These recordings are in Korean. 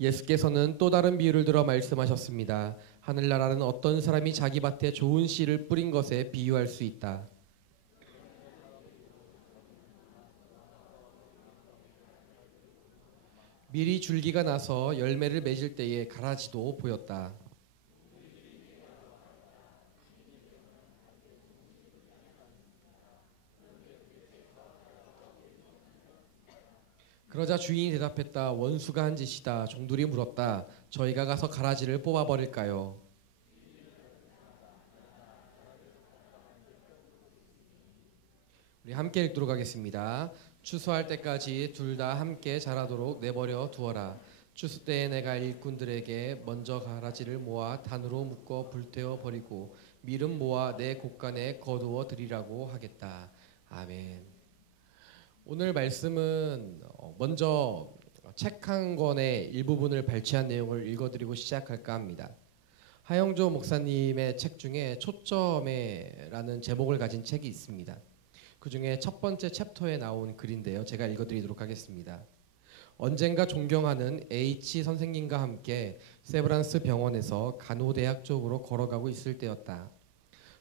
예수께서는 또 다른 비유를 들어 말씀하셨습니다. 하늘나라는 어떤 사람이 자기 밭에 좋은 씨를 뿌린 것에 비유할 수 있다. 미리 줄기가 나서 열매를 맺을 때에 가라지도 보였다. 그러자 주인이 대답했다. 원수가 한 짓이다. 종들이 물었다. 저희가 가서 가라지를 뽑아버릴까요? 우리 함께 읽도록 하겠습니다. 추수할 때까지 둘 다 함께 자라도록 내버려 두어라. 추수 때에 내가 일꾼들에게 먼저 가라지를 모아 단으로 묶어 불태워 버리고 밀은 모아 내 곳간에 거두어 드리라고 하겠다. 아멘. 오늘 말씀은 먼저 책 한 권의 일부분을 발췌한 내용을 읽어드리고 시작할까 합니다. 하영조 목사님의 책 중에 초점에라는 제목을 가진 책이 있습니다. 그 중에 첫 번째 챕터에 나온 글인데요. 제가 읽어드리도록 하겠습니다. 언젠가 존경하는 H 선생님과 함께 세브란스 병원에서 간호대학 쪽으로 걸어가고 있을 때였다.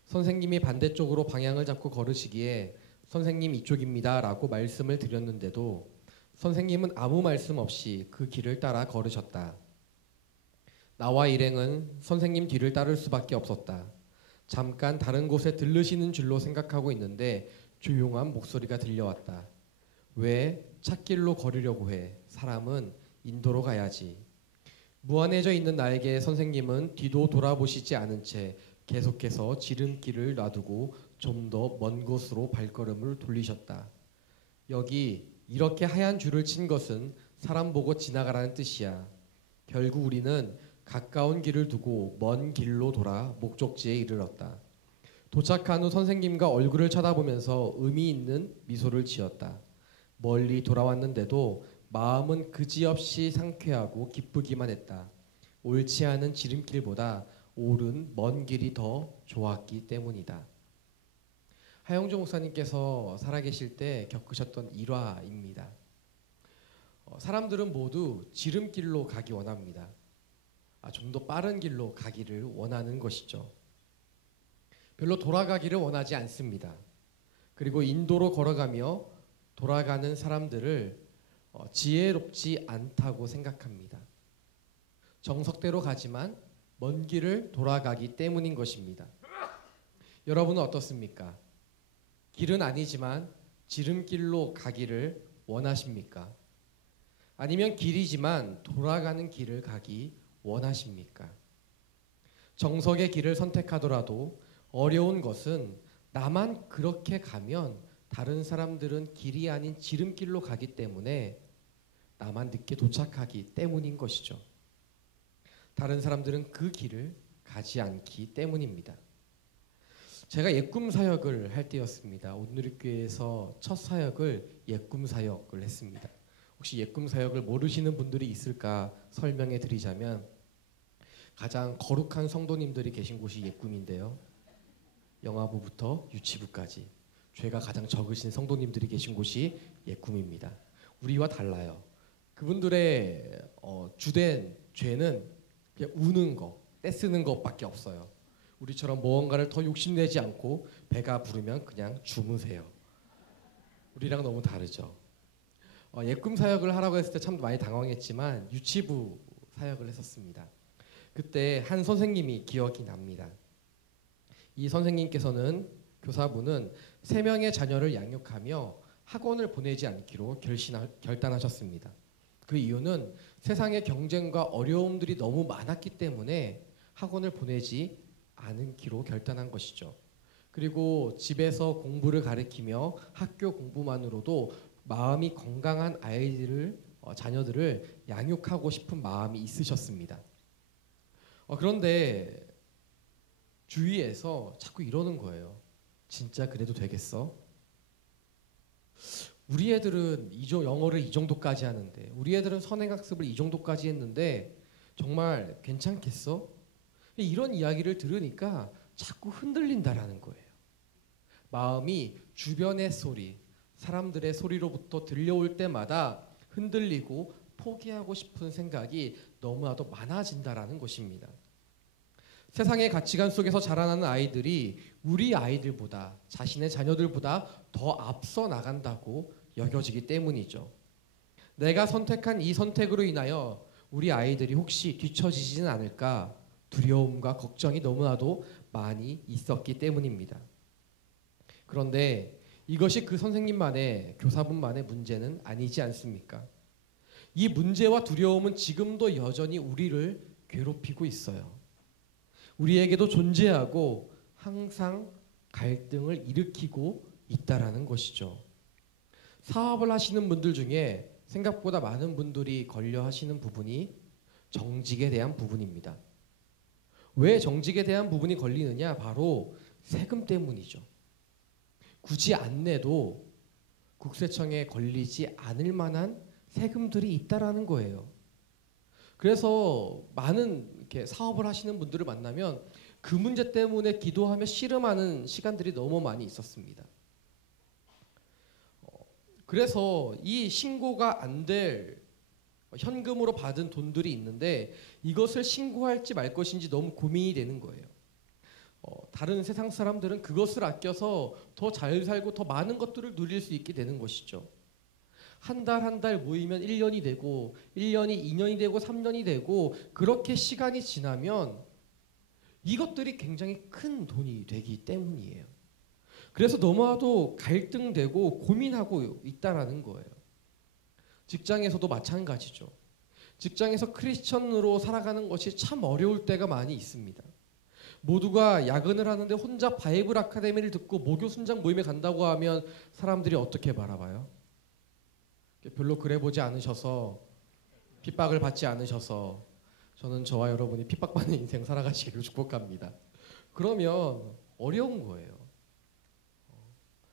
선생님이 반대쪽으로 방향을 잡고 걸으시기에 선생님 이쪽입니다 라고 말씀을 드렸는데도 선생님은 아무 말씀 없이 그 길을 따라 걸으셨다. 나와 일행은 선생님 뒤를 따를 수밖에 없었다. 잠깐 다른 곳에 들르시는 줄로 생각하고 있는데 조용한 목소리가 들려왔다. 왜 찻길로 걸으려고 해? 사람은 인도로 가야지. 무안해져 있는 나에게 선생님은 뒤도 돌아보시지 않은 채 계속해서 지름길을 놔두고 좀 더 먼 곳으로 발걸음을 돌리셨다. 여기 이렇게 하얀 줄을 친 것은 사람 보고 지나가라는 뜻이야. 결국 우리는 가까운 길을 두고 먼 길로 돌아 목적지에 이르렀다. 도착한 후 선생님과 얼굴을 쳐다보면서 의미 있는 미소를 지었다. 멀리 돌아왔는데도 마음은 그지없이 상쾌하고 기쁘기만 했다. 옳지 않은 지름길보다 옳은 먼 길이 더 좋았기 때문이다. 하영조 목사님께서 살아계실 때 겪으셨던 일화입니다. 사람들은 모두 지름길로 가기 원합니다. 좀 더 빠른 길로 가기를 원하는 것이죠. 별로 돌아가기를 원하지 않습니다. 그리고 인도로 걸어가며 돌아가는 사람들을 지혜롭지 않다고 생각합니다. 정석대로 가지만 먼 길을 돌아가기 때문인 것입니다. 여러분은 어떻습니까? 길은 아니지만 지름길로 가기를 원하십니까? 아니면 길이지만 돌아가는 길을 가기 원하십니까? 정석의 길을 선택하더라도 어려운 것은 나만 그렇게 가면 다른 사람들은 길이 아닌 지름길로 가기 때문에 나만 늦게 도착하기 때문인 것이죠. 다른 사람들은 그 길을 가지 않기 때문입니다. 제가 예꿈 사역을 할 때였습니다. 온누리교회에서 첫 사역을 예꿈 사역을 했습니다. 혹시 예꿈 사역을 모르시는 분들이 있을까 설명해 드리자면 가장 거룩한 성도님들이 계신 곳이 예꿈인데요. 영아부부터 유치부까지 죄가 가장 적으신 성도님들이 계신 곳이 예꿈입니다. 우리와 달라요. 그분들의 주된 죄는 그냥 우는 거, 떼쓰는 것밖에 없어요. 우리처럼 무언가를 더 욕심내지 않고 배가 부르면 그냥 주무세요. 우리랑 너무 다르죠. 예꿈 사역을 하라고 했을 때 참 많이 당황했지만 유치부 사역을 했었습니다. 그때 한 선생님이 기억이 납니다. 이 선생님께서는 교사분은 3명의 자녀를 양육하며 학원을 보내지 않기로 결단하셨습니다. 그 이유는 세상의 경쟁과 어려움들이 너무 많았기 때문에 학원을 보내지 않기로 결단한 것이죠. 그리고 집에서 공부를 가르치며 학교 공부만으로도 마음이 건강한 자녀들을 양육하고 싶은 마음이 있으셨습니다. 그런데 주위에서 자꾸 이러는 거예요. 진짜 그래도 되겠어? 우리 애들은 영어를 이 정도까지 하는데, 우리 애들은 선행학습을 이 정도까지 했는데 정말 괜찮겠어? 이런 이야기를 들으니까 자꾸 흔들린다라는 거예요. 마음이 주변의 소리, 사람들의 소리로부터 들려올 때마다 흔들리고 포기하고 싶은 생각이 너무나도 많아진다라는 것입니다. 세상의 가치관 속에서 자라나는 아이들이 우리 아이들보다, 자신의 자녀들보다 더 앞서 나간다고 여겨지기 때문이죠. 내가 선택한 이 선택으로 인하여 우리 아이들이 혹시 뒤처지지는 않을까 두려움과 걱정이 너무나도 많이 있었기 때문입니다. 그런데 이것이 그 선생님만의, 교사분만의 문제는 아니지 않습니까? 이 문제와 두려움은 지금도 여전히 우리를 괴롭히고 있어요. 우리에게도 존재하고 항상 갈등을 일으키고 있다라는 것이죠. 사업을 하시는 분들 중에 생각보다 많은 분들이 걸려 하시는 부분이 정직에 대한 부분입니다. 왜 정직에 대한 부분이 걸리느냐? 바로 세금 때문이죠. 굳이 안 내도 국세청에 걸리지 않을 만한 세금들이 있다라는 거예요. 그래서 많은 이렇게 사업을 하시는 분들을 만나면 그 문제 때문에 기도하며 씨름하는 시간들이 너무 많이 있었습니다. 그래서 이 신고가 안 될 현금으로 받은 돈들이 있는데 이것을 신고할지 말 것인지 너무 고민이 되는 거예요. 다른 세상 사람들은 그것을 아껴서 더 잘 살고 더 많은 것들을 누릴 수 있게 되는 것이죠. 한 달 한 달 모이면 1년이 되고 1년이 2년이 되고 3년이 되고 그렇게 시간이 지나면 이것들이 굉장히 큰 돈이 되기 때문이에요. 그래서 너무나도 갈등되고 고민하고 있다라는 거예요. 직장에서도 마찬가지죠. 직장에서 크리스천으로 살아가는 것이 참 어려울 때가 많이 있습니다. 모두가 야근을 하는데 혼자 바이블 아카데미를 듣고 모교 순장 모임에 간다고 하면 사람들이 어떻게 바라봐요? 별로 그래 보지 않으셔서, 핍박을 받지 않으셔서 저는 저와 여러분이 핍박받는 인생 살아가시기를 축복합니다. 그러면 어려운 거예요.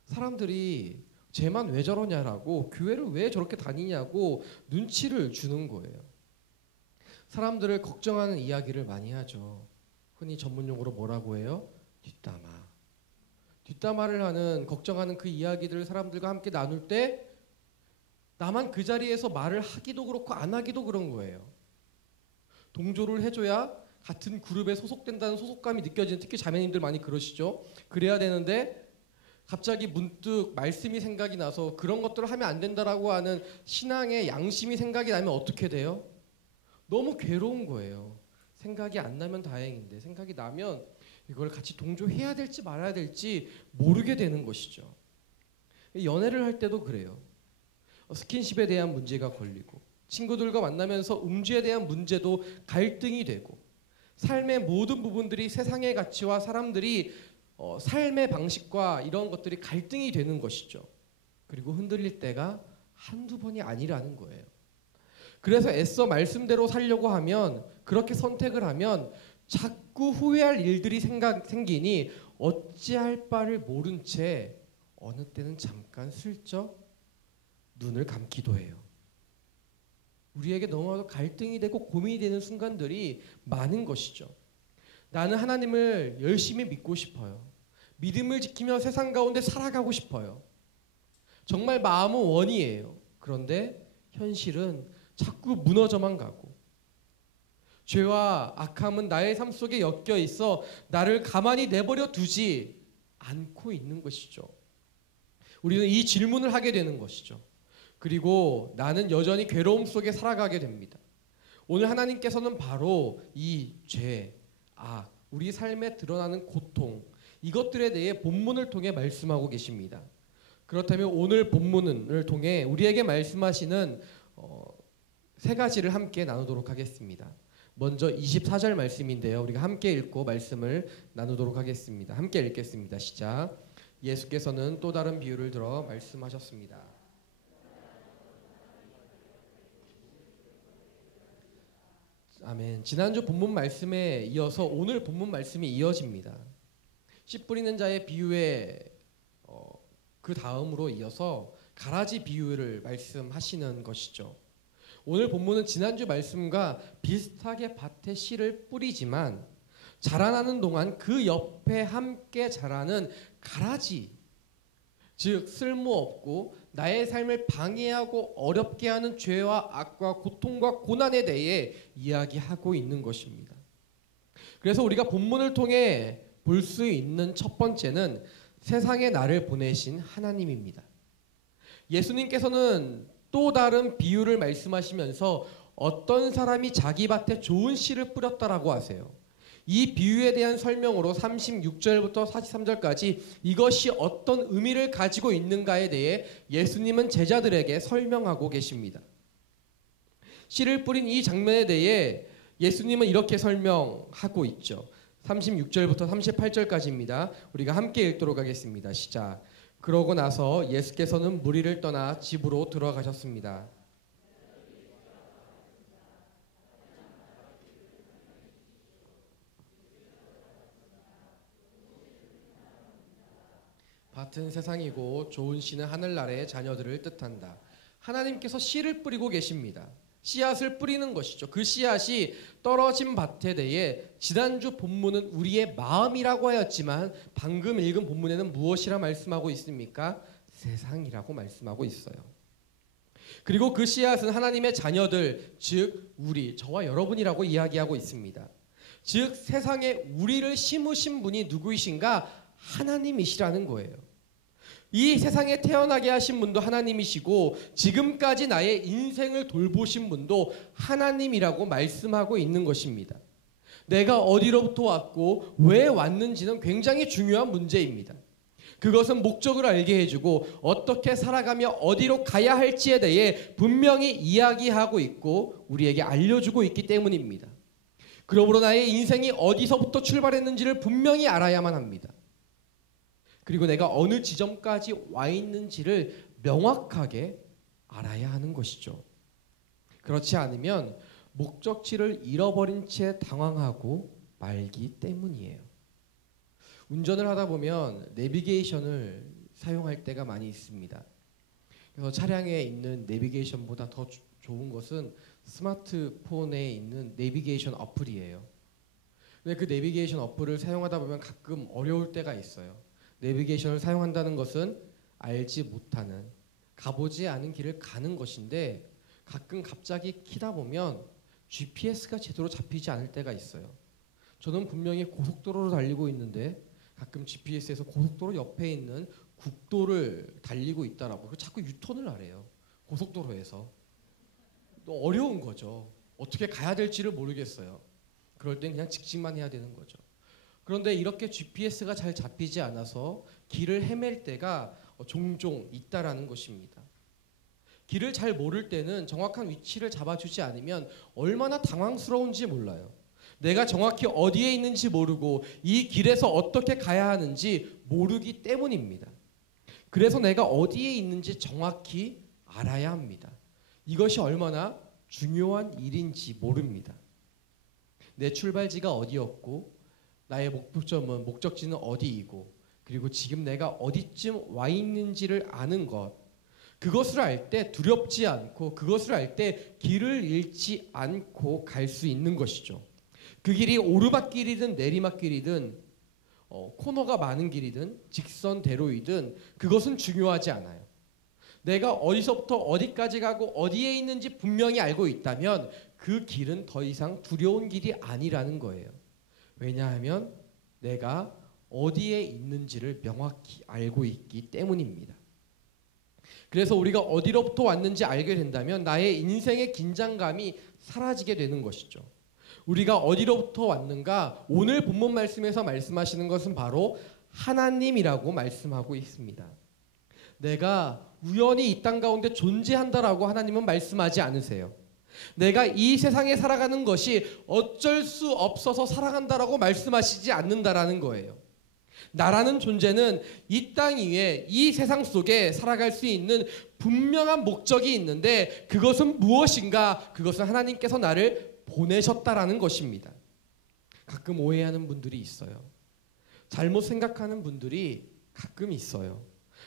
사람들이 쟤만 왜 저러냐라고, 교회를 왜 저렇게 다니냐고 눈치를 주는 거예요. 사람들을 걱정하는 이야기를 많이 하죠. 흔히 전문용어로 뭐라고 해요? 뒷담화. 뒷담화를 하는, 걱정하는 그 이야기들을 사람들과 함께 나눌 때 나만 그 자리에서 말을 하기도 그렇고 안 하기도 그런 거예요. 동조를 해줘야 같은 그룹에 소속된다는 소속감이 느껴지는, 특히 자매님들 많이 그러시죠. 그래야 되는데 갑자기 문득 말씀이 생각이 나서 그런 것들을 하면 안 된다라고 하는 신앙의 양심이 생각이 나면 어떻게 돼요? 너무 괴로운 거예요. 생각이 안 나면 다행인데 생각이 나면 이걸 같이 동조해야 될지 말아야 될지 모르게 되는 것이죠. 연애를 할 때도 그래요. 스킨십에 대한 문제가 걸리고 친구들과 만나면서 음주에 대한 문제도 갈등이 되고 삶의 모든 부분들이, 세상의 가치와 사람들이 삶의 방식과 이런 것들이 갈등이 되는 것이죠. 그리고 흔들릴 때가 한두 번이 아니라는 거예요. 그래서 애써 말씀대로 살려고 하면, 그렇게 선택을 하면 자꾸 후회할 일들이 생기니 어찌할 바를 모른 채 어느 때는 잠깐 슬쩍 눈을 감기도 해요. 우리에게 너무나도 갈등이 되고 고민이 되는 순간들이 많은 것이죠. 나는 하나님을 열심히 믿고 싶어요. 믿음을 지키며 세상 가운데 살아가고 싶어요. 정말 마음은 원이에요. 그런데 현실은 자꾸 무너져만 가고 죄와 악함은 나의 삶 속에 엮여 있어 나를 가만히 내버려 두지 않고 있는 것이죠. 우리는 이 질문을 하게 되는 것이죠. 그리고 나는 여전히 괴로움 속에 살아가게 됩니다. 오늘 하나님께서는 바로 이 죄, 악, 우리 삶에 드러나는 고통, 이것들에 대해 본문을 통해 말씀하고 계십니다. 그렇다면 오늘 본문을 통해 우리에게 말씀하시는 세 가지를 함께 나누도록 하겠습니다. 먼저 24절 말씀인데요. 우리가 함께 읽고 말씀을 나누도록 하겠습니다. 함께 읽겠습니다. 시작. 예수께서는 또 다른 비유를 들어 말씀하셨습니다. 아멘. 지난주 본문 말씀에 이어서 오늘 본문 말씀이 이어집니다. 씨 뿌리는 자의 비유에 그 다음으로 이어서 가라지 비유를 말씀하시는 것이죠. 오늘 본문은 지난주 말씀과 비슷하게 밭에 씨를 뿌리지만 자라나는 동안 그 옆에 함께 자라는 가라지, 즉 쓸모없고 나의 삶을 방해하고 어렵게 하는 죄와 악과 고통과 고난에 대해 이야기하고 있는 것입니다. 그래서 우리가 본문을 통해 볼 수 있는 첫 번째는 세상에 나를 보내신 하나님입니다. 예수님께서는 또 다른 비유를 말씀하시면서 어떤 사람이 자기 밭에 좋은 씨를 뿌렸다라고 하세요. 이 비유에 대한 설명으로 36절부터 43절까지 이것이 어떤 의미를 가지고 있는가에 대해 예수님은 제자들에게 설명하고 계십니다. 씨를 뿌린 이 장면에 대해 예수님은 이렇게 설명하고 있죠. 36절부터 38절까지입니다. 우리가 함께 읽도록 하겠습니다. 시작. 그러고 나서 예수께서는 무리를 떠나 집으로 들어가셨습니다. 밭은 세상이고 좋은 씨는 하늘나라의 자녀들을 뜻한다. 하나님께서 씨를 뿌리고 계십니다. 씨앗을 뿌리는 것이죠. 그 씨앗이 떨어진 밭에 대해 지난주 본문은 우리의 마음이라고 하였지만 방금 읽은 본문에는 무엇이라 말씀하고 있습니까? 세상이라고 말씀하고 있어요. 그리고 그 씨앗은 하나님의 자녀들, 즉 우리, 저와 여러분이라고 이야기하고 있습니다. 즉 세상에 우리를 심으신 분이 누구이신가? 하나님이시라는 거예요. 이 세상에 태어나게 하신 분도 하나님이시고 지금까지 나의 인생을 돌보신 분도 하나님이라고 말씀하고 있는 것입니다. 내가 어디로부터 왔고 왜 왔는지는 굉장히 중요한 문제입니다. 그것은 목적을 알게 해주고 어떻게 살아가며 어디로 가야 할지에 대해 분명히 이야기하고 있고 우리에게 알려주고 있기 때문입니다. 그러므로 나의 인생이 어디서부터 출발했는지를 분명히 알아야만 합니다. 그리고 내가 어느 지점까지 와 있는지를 명확하게 알아야 하는 것이죠. 그렇지 않으면 목적지를 잃어버린 채 당황하고 말기 때문이에요. 운전을 하다 보면 내비게이션을 사용할 때가 많이 있습니다. 그래서 차량에 있는 내비게이션보다 더 좋은 것은 스마트폰에 있는 내비게이션 어플이에요. 근데 그 내비게이션 어플을 사용하다 보면 가끔 어려울 때가 있어요. 내비게이션을 사용한다는 것은 알지 못하는, 가보지 않은 길을 가는 것인데 가끔 갑자기 키다 보면 GPS가 제대로 잡히지 않을 때가 있어요. 저는 분명히 고속도로로 달리고 있는데 가끔 GPS에서 고속도로 옆에 있는 국도를 달리고 있다라고 자꾸 유턴을 하래요. 고속도로에서. 또 어려운 거죠. 어떻게 가야 될지를 모르겠어요. 그럴 땐 그냥 직진만 해야 되는 거죠. 그런데 이렇게 GPS가 잘 잡히지 않아서 길을 헤맬 때가 종종 있다라는 것입니다. 길을 잘 모를 때는 정확한 위치를 잡아주지 않으면 얼마나 당황스러운지 몰라요. 내가 정확히 어디에 있는지 모르고 이 길에서 어떻게 가야 하는지 모르기 때문입니다. 그래서 내가 어디에 있는지 정확히 알아야 합니다. 이것이 얼마나 중요한 일인지 모릅니다. 내 출발지가 어디였고 나의 목적지는 어디이고 그리고 지금 내가 어디쯤 와 있는지를 아는 것, 그것을 알 때 두렵지 않고 그것을 알 때 길을 잃지 않고 갈 수 있는 것이죠. 그 길이 오르막길이든 내리막길이든 코너가 많은 길이든 직선대로이든 그것은 중요하지 않아요. 내가 어디서부터 어디까지 가고 어디에 있는지 분명히 알고 있다면 그 길은 더 이상 두려운 길이 아니라는 거예요. 왜냐하면 내가 어디에 있는지를 명확히 알고 있기 때문입니다. 그래서 우리가 어디로부터 왔는지 알게 된다면 나의 인생의 긴장감이 사라지게 되는 것이죠. 우리가 어디로부터 왔는가? 오늘 본문 말씀에서 말씀하시는 것은 바로 하나님이라고 말씀하고 있습니다. 내가 우연히 이 땅 가운데 존재한다라고 하나님은 말씀하지 않으세요. 내가 이 세상에 살아가는 것이 어쩔 수 없어서 살아간다라고 말씀하시지 않는다라는 거예요. 나라는 존재는 이 땅 위에 이 세상 속에 살아갈 수 있는 분명한 목적이 있는데 그것은 무엇인가? 그것은 하나님께서 나를 보내셨다라는 것입니다. 가끔 오해하는 분들이 있어요. 잘못 생각하는 분들이 가끔 있어요.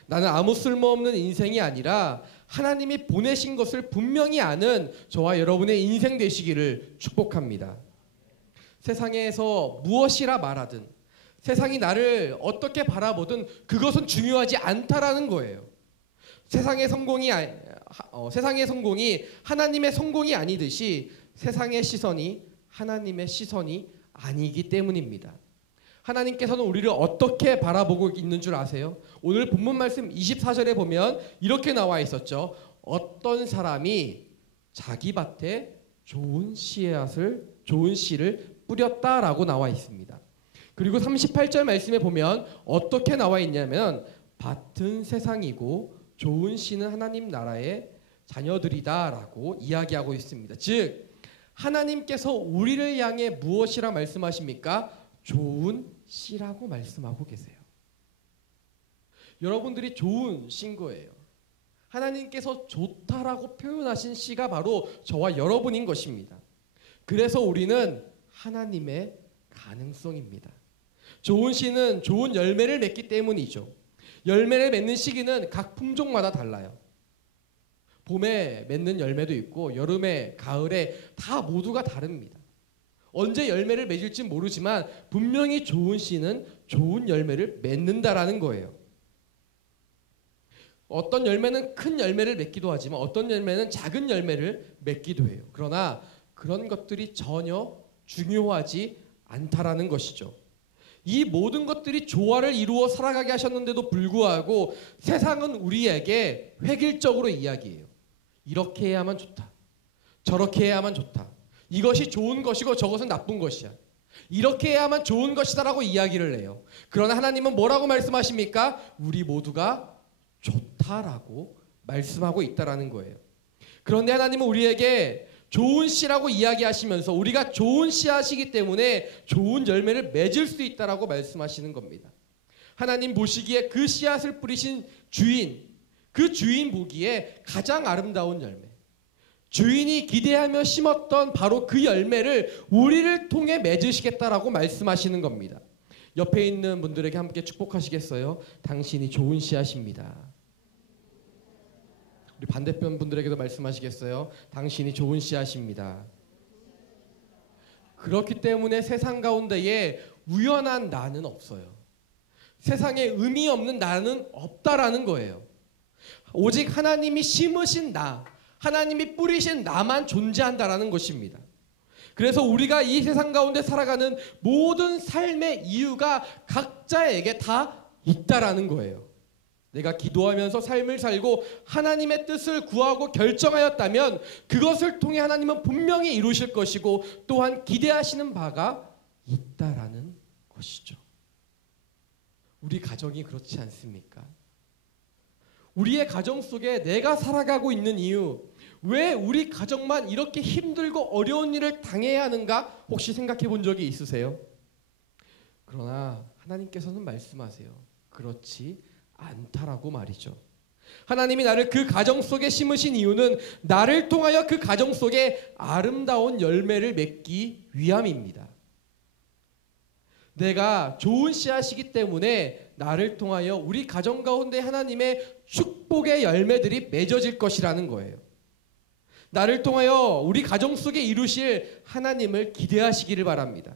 나는 아무 쓸모없는 인생이 아니라 하나님이 보내신 것을 분명히 아는 저와 여러분의 인생 되시기를 축복합니다. 세상에서 무엇이라 말하든 세상이 나를 어떻게 바라보든 그것은 중요하지 않다라는 거예요. 세상의 성공이 하나님의 성공이 아니듯이 세상의 시선이 하나님의 시선이 아니기 때문입니다. 하나님께서는 우리를 어떻게 바라보고 있는 줄 아세요? 오늘 본문 말씀 24절에 보면 이렇게 나와 있었죠. 어떤 사람이 자기 밭에 좋은 씨를 뿌렸다라고 나와 있습니다. 그리고 38절 말씀에 보면 어떻게 나와 있냐면 밭은 세상이고 좋은 씨는 하나님 나라의 자녀들이다라고 이야기하고 있습니다. 즉 하나님께서 우리를 향해 무엇이라 말씀하십니까? 좋은 씨라고 말씀하고 계세요. 여러분들이 좋은 씨인 거예요. 하나님께서 좋다라고 표현하신 씨가 바로 저와 여러분인 것입니다. 그래서 우리는 하나님의 가능성입니다. 좋은 씨는 좋은 열매를 맺기 때문이죠. 열매를 맺는 시기는 각 품종마다 달라요. 봄에 맺는 열매도 있고 여름에, 가을에 다 모두가 다릅니다. 언제 열매를 맺을지 모르지만 분명히 좋은 씨는 좋은 열매를 맺는다라는 거예요. 어떤 열매는 큰 열매를 맺기도 하지만 어떤 열매는 작은 열매를 맺기도 해요. 그러나 그런 것들이 전혀 중요하지 않다라는 것이죠. 이 모든 것들이 조화를 이루어 살아가게 하셨는데도 불구하고 세상은 우리에게 획일적으로 이야기해요. 이렇게 해야만 좋다. 저렇게 해야만 좋다. 이것이 좋은 것이고 저것은 나쁜 것이야. 이렇게 해야만 좋은 것이다라고 이야기를 해요. 그러나 하나님은 뭐라고 말씀하십니까? 우리 모두가 좋다라고 말씀하고 있다라는 거예요. 그런데 하나님은 우리에게 좋은 씨라고 이야기하시면서 우리가 좋은 씨앗이기 때문에 좋은 열매를 맺을 수 있다라고 말씀하시는 겁니다. 하나님 보시기에 그 씨앗을 뿌리신 주인, 그 주인 보기에 가장 아름다운 열매, 주인이 기대하며 심었던 바로 그 열매를 우리를 통해 맺으시겠다라고 말씀하시는 겁니다. 옆에 있는 분들에게 함께 축복하시겠어요? 당신이 좋은 씨앗입니다. 우리 반대편 분들에게도 말씀하시겠어요? 당신이 좋은 씨앗입니다. 그렇기 때문에 세상 가운데에 우연한 나는 없어요. 세상에 의미 없는 나는 없다라는 거예요. 오직 하나님이 심으신 나, 하나님이 뿌리신 나만 존재한다라는 것입니다. 그래서 우리가 이 세상 가운데 살아가는 모든 삶의 이유가 각자에게 다 있다라는 거예요. 내가 기도하면서 삶을 살고 하나님의 뜻을 구하고 결정하였다면 그것을 통해 하나님은 분명히 이루실 것이고 또한 기대하시는 바가 있다라는 것이죠. 우리 가정이 그렇지 않습니까? 우리의 가정 속에 내가 살아가고 있는 이유, 왜 우리 가정만 이렇게 힘들고 어려운 일을 당해야 하는가 혹시 생각해 본 적이 있으세요? 그러나 하나님께서는 말씀하세요. 그렇지 않다라고 말이죠. 하나님이 나를 그 가정 속에 심으신 이유는 나를 통하여 그 가정 속에 아름다운 열매를 맺기 위함입니다. 내가 좋은 씨앗이기 때문에 나를 통하여 우리 가정 가운데 하나님의 축복의 열매들이 맺어질 것이라는 거예요. 나를 통하여 우리 가정 속에 이루실 하나님을 기대하시기를 바랍니다.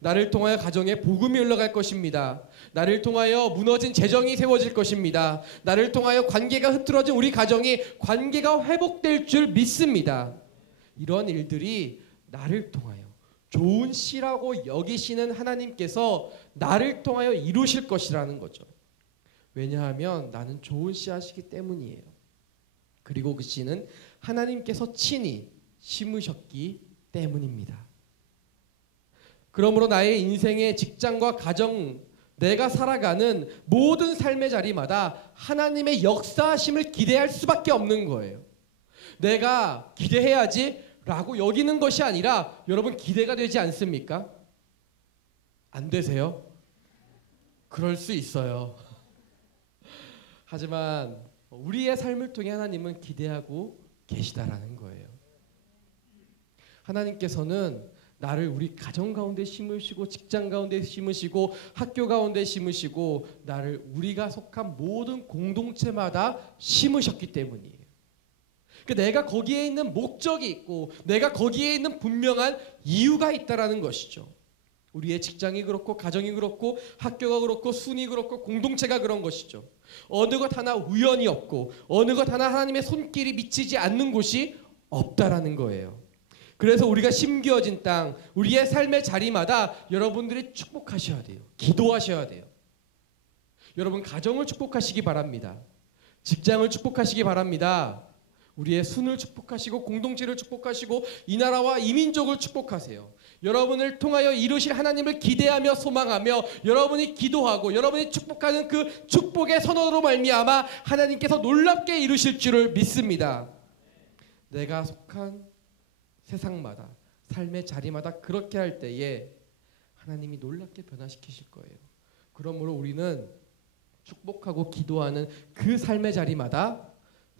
나를 통하여 가정에 복음이 흘러갈 것입니다. 나를 통하여 무너진 재정이 세워질 것입니다. 나를 통하여 관계가 흐트러진 우리 가정이 관계가 회복될 줄 믿습니다. 이런 일들이 나를 통하여 좋은 씨라고 여기시는 하나님께서 나를 통하여 이루실 것이라는 거죠. 왜냐하면 나는 좋은 씨앗이기 때문이에요. 그리고 그 씨는 하나님께서 친히 심으셨기 때문입니다. 그러므로 나의 인생의 직장과 가정, 내가 살아가는 모든 삶의 자리마다 하나님의 역사하심을 기대할 수밖에 없는 거예요. 내가 기대해야지 라고 여기는 것이 아니라 여러분 기대가 되지 않습니까? 안 되세요? 그럴 수 있어요. 하지만 우리의 삶을 통해 하나님은 기대하고 계시다라는 거예요. 하나님께서는 나를 우리 가정 가운데 심으시고 직장 가운데 심으시고 학교 가운데 심으시고 나를 우리가 속한 모든 공동체마다 심으셨기 때문이에요. 내가 거기에 있는 목적이 있고 내가 거기에 있는 분명한 이유가 있다라는 것이죠. 우리의 직장이 그렇고 가정이 그렇고 학교가 그렇고 순이 그렇고 공동체가 그런 것이죠. 어느 것 하나 우연이 없고 어느 것 하나 하나님의 손길이 미치지 않는 곳이 없다라는 거예요. 그래서 우리가 심겨진 땅, 우리의 삶의 자리마다 여러분들이 축복하셔야 돼요. 기도하셔야 돼요. 여러분 가정을 축복하시기 바랍니다. 직장을 축복하시기 바랍니다. 우리의 순을 축복하시고 공동체를 축복하시고 이 나라와 이 민족을 축복하세요. 여러분을 통하여 이루실 하나님을 기대하며 소망하며 여러분이 기도하고 여러분이 축복하는 그 축복의 선언으로 말미암아 하나님께서 놀랍게 이루실 줄을 믿습니다. 내가 속한 세상마다 삶의 자리마다 그렇게 할 때에 하나님이 놀랍게 변화시키실 거예요. 그러므로 우리는 축복하고 기도하는 그 삶의 자리마다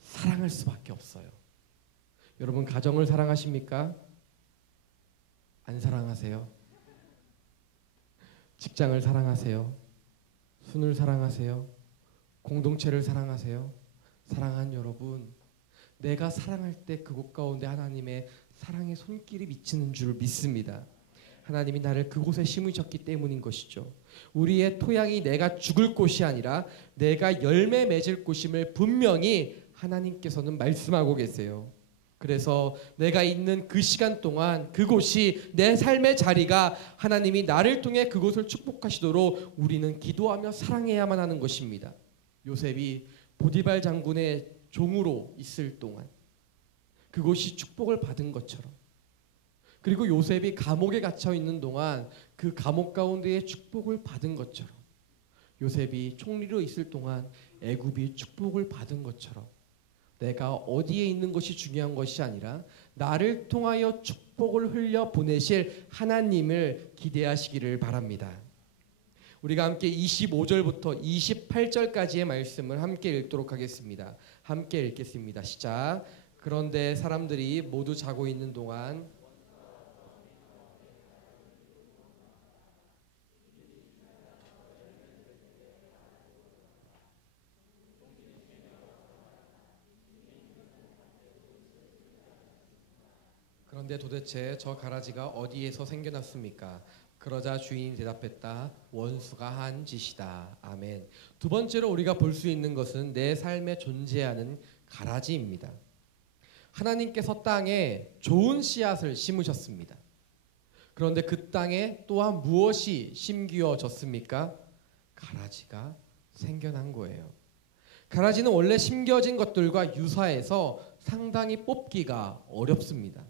사랑할 수밖에 없어요. 여러분 가정을 사랑하십니까? 안 사랑하세요? 직장을 사랑하세요? 순을 사랑하세요? 공동체를 사랑하세요? 사랑하는 여러분, 내가 사랑할 때 그곳 가운데 하나님의 사랑의 손길이 미치는 줄 믿습니다. 하나님이 나를 그곳에 심으셨기 때문인 것이죠. 우리의 토양이 내가 죽을 곳이 아니라 내가 열매 맺을 곳임을 분명히 하나님께서는 말씀하고 계세요. 그래서 내가 있는 그 시간 동안 그곳이 내 삶의 자리가 하나님이 나를 통해 그곳을 축복하시도록 우리는 기도하며 사랑해야만 하는 것입니다. 요셉이 보디발 장군의 종으로 있을 동안 그곳이 축복을 받은 것처럼, 그리고 요셉이 감옥에 갇혀 있는 동안 그 감옥 가운데에 축복을 받은 것처럼, 요셉이 총리로 있을 동안 애굽이 축복을 받은 것처럼 내가 어디에 있는 것이 중요한 것이 아니라 나를 통하여 축복을 흘려 보내실 하나님을 기대하시기를 바랍니다. 우리가 함께 25절부터 28절까지의 말씀을 함께 읽도록 하겠습니다. 함께 읽겠습니다. 시작. 그런데 사람들이 모두 자고 있는 동안 그런데 도대체 저 가라지가 어디에서 생겨났습니까? 그러자 주인이 대답했다. 원수가 한 짓이다. 아멘. 두 번째로 우리가 볼 수 있는 것은 내 삶에 존재하는 가라지입니다. 하나님께서 땅에 좋은 씨앗을 심으셨습니다. 그런데 그 땅에 또한 무엇이 심기어졌습니까? 가라지가 생겨난 거예요. 가라지는 원래 심겨진 것들과 유사해서 상당히 뽑기가 어렵습니다.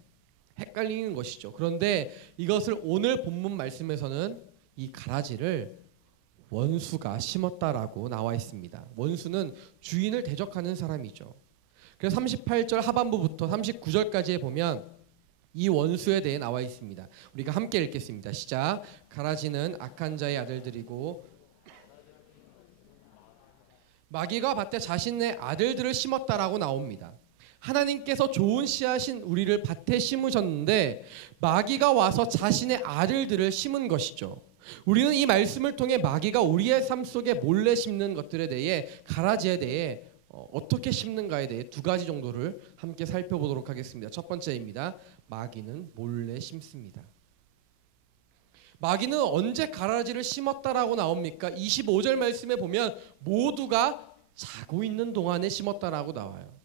헷갈리는 것이죠. 그런데 이것을 오늘 본문 말씀에서는 이 가라지를 원수가 심었다라고 나와 있습니다. 원수는 주인을 대적하는 사람이죠. 그래서 38절 하반부부터 39절까지에 보면 이 원수에 대해 나와 있습니다. 우리가 함께 읽겠습니다. 시작. 가라지는 악한 자의 아들들이고 마귀가 밭에 자신의 아들들을 심었다라고 나옵니다. 하나님께서 좋은 씨앗인 우리를 밭에 심으셨는데 마귀가 와서 자신의 아들들을 심은 것이죠. 우리는 이 말씀을 통해 마귀가 우리의 삶 속에 몰래 심는 것들에 대해, 가라지에 대해 어떻게 심는가에 대해 두 가지 정도를 함께 살펴보도록 하겠습니다. 첫 번째입니다. 마귀는 몰래 심습니다. 마귀는 언제 가라지를 심었다라고 나옵니까? 25절 말씀에 보면 모두가 자고 있는 동안에 심었다라고 나와요.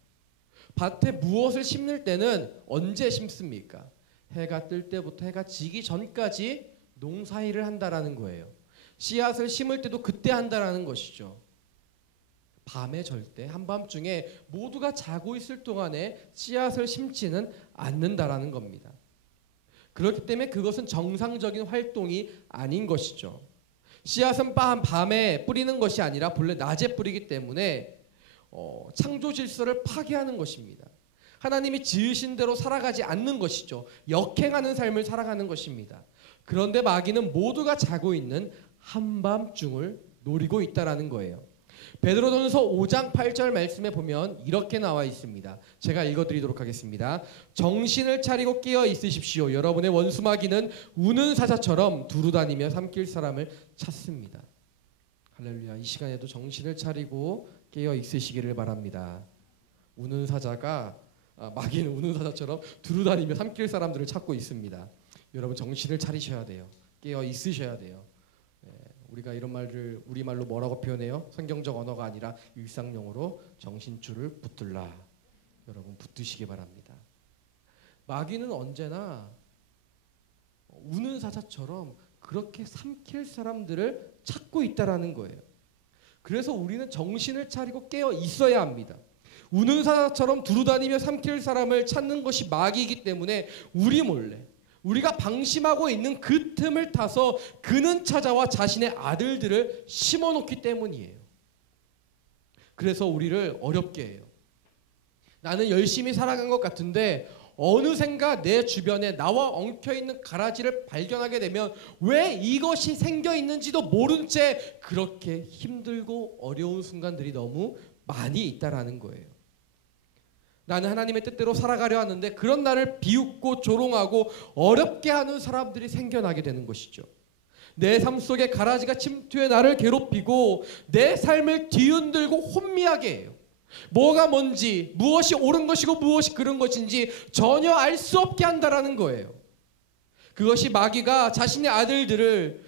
밭에 무엇을 심을 때는 언제 심습니까? 해가 뜰 때부터 해가 지기 전까지 농사일을 한다라는 거예요. 씨앗을 심을 때도 그때 한다라는 것이죠. 밤에 절대 한밤중에 모두가 자고 있을 동안에 씨앗을 심지는 않는다라는 겁니다. 그렇기 때문에 그것은 정상적인 활동이 아닌 것이죠. 씨앗은 밤에 뿌리는 것이 아니라 본래 낮에 뿌리기 때문에 창조 질서를 파괴하는 것입니다. 하나님이 지으신 대로 살아가지 않는 것이죠. 역행하는 삶을 살아가는 것입니다. 그런데 마귀는 모두가 자고 있는 한밤중을 노리고 있다라는 거예요. 베드로전서 5장 8절 말씀에 보면 이렇게 나와 있습니다. 제가 읽어드리도록 하겠습니다. 정신을 차리고 깨어 있으십시오. 여러분의 원수 마귀는 우는 사자처럼 두루다니며 삼킬 사람을 찾습니다. 할렐루야. 이 시간에도 정신을 차리고 깨어 있으시기를 바랍니다. 우는 사자가 마귀는 우는 사자처럼 두루다니며 삼킬 사람들을 찾고 있습니다. 여러분 정신을 차리셔야 돼요. 깨어 있으셔야 돼요. 우리가 이런 말을 우리말로 뭐라고 표현해요? 성경적 언어가 아니라 일상용어로 정신줄을 붙들라. 여러분 붙드시기 바랍니다. 마귀는 언제나 우는 사자처럼 그렇게 삼킬 사람들을 찾고 있다라는 거예요. 그래서 우리는 정신을 차리고 깨어 있어야 합니다. 우는 사자처럼 두루다니며 삼킬 사람을 찾는 것이 마귀이기 때문에 우리 몰래 우리가 방심하고 있는 그 틈을 타서 그는 찾아와 자신의 아들들을 심어놓기 때문이에요. 그래서 우리를 어렵게 해요. 나는 열심히 살아간 것 같은데 어느샌가 내 주변에 나와 엉켜있는 가라지를 발견하게 되면 왜 이것이 생겨있는지도 모른 채 그렇게 힘들고 어려운 순간들이 너무 많이 있다라는 거예요. 나는 하나님의 뜻대로 살아가려 하는데 그런 나를 비웃고 조롱하고 어렵게 하는 사람들이 생겨나게 되는 것이죠. 내 삶 속에 가라지가 침투해 나를 괴롭히고 내 삶을 뒤흔들고 혼미하게 해요. 뭐가 뭔지, 무엇이 옳은 것이고 무엇이 그른 것인지 전혀 알 수 없게 한다라는 거예요. 그것이 마귀가 자신의 아들들을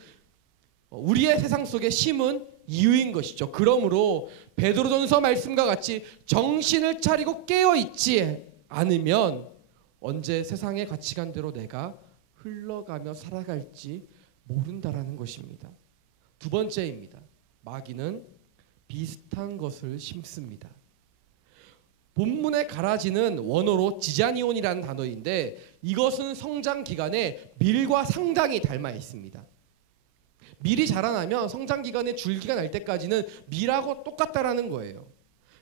우리의 세상 속에 심은 이유인 것이죠. 그러므로 베드로전서 말씀과 같이 정신을 차리고 깨어있지 않으면 언제 세상의 가치관대로 내가 흘러가며 살아갈지 모른다라는 것입니다. 두 번째입니다. 마귀는 비슷한 것을 심습니다. 본문의 가라지는 원어로 지자니온이라는 단어인데 이것은 성장 기간에 밀과 상당히 닮아 있습니다. 밀이 자라나면 성장 기간에 줄기가 날 때까지는 밀하고 똑같다라는 거예요.